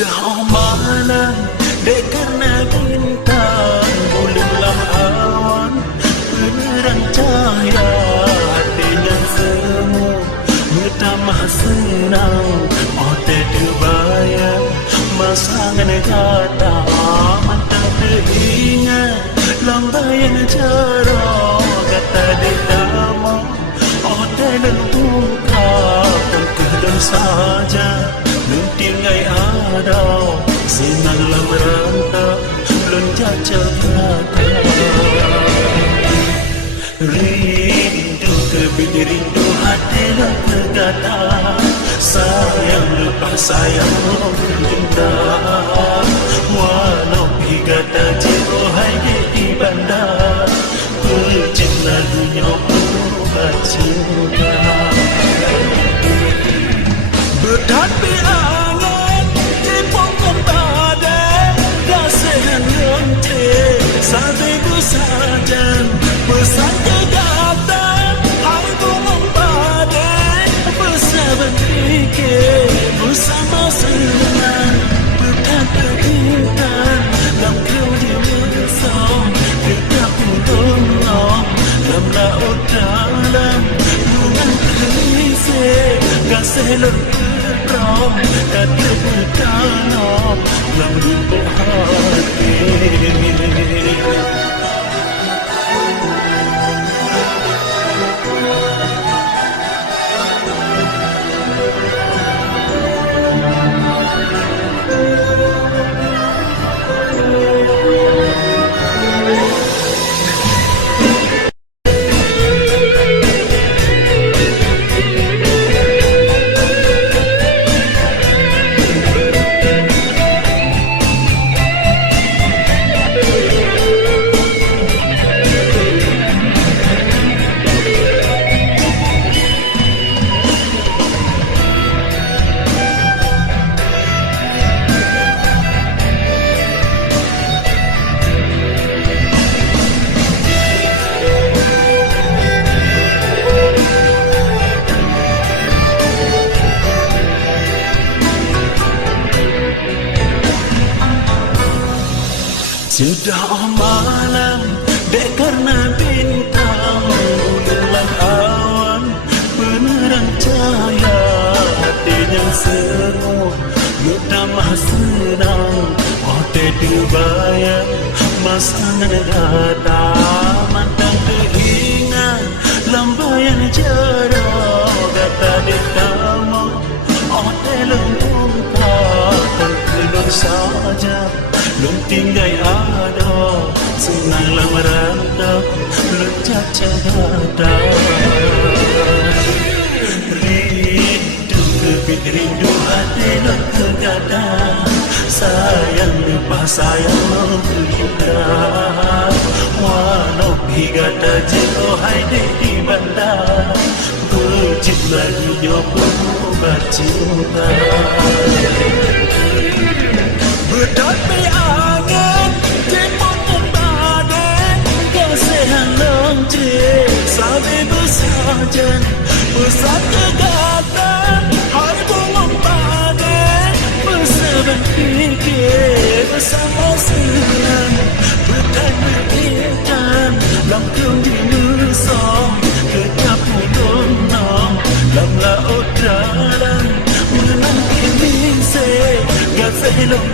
Sudah malam dek karena bintang, bulanlah awan penerang cahaya, hatinya semu bertambah senang. Oh terbayang masangan kata mata teringat lambayan cara kata ditama. Oh terlengkap kedam saja tinggai ada sinar lam rantau loncat celaka. Rindu kebiji rindu hati dan tergata, sayang lepas sayang cinta. Walau higata jiwa hai di bandar, bercinta dunia berubah cinta. Berhati angin di pokok badai, kasihan lonte sampai bersajan pesan kegatan. Hari bunga badai bersahabat fikir bersama senang. Berkata intan dalam kau dia bersong, kita pun tolong dalam laut dalam bunga terisik kasih rom kata bertanam dalam lubuk hati. Sudah malam dek karena bintang, bulan awan penerang cahaya, hatinya seru bertambah senang. Oh terbayang masangan kata mantang teringat lambayan cara kata ditama. Oh terlengkap terkenal saja belum tinggai ada senang lama rantau loncat cagata. Rindu kebit rindu hati dan tergata, sayang lupa sayang berindah. Walau higata jauh hai di bandar, bercinta dunia berubah cinta. Berhati angin di pokok badai, kasihan lonte sampai bersajan pesan kegatan. Hari bunga badai bersahabat fikir bersama senang. Bukan berikan dalam kendi mesong, tetap pudonong dalam laut dalam menang kini se gasih long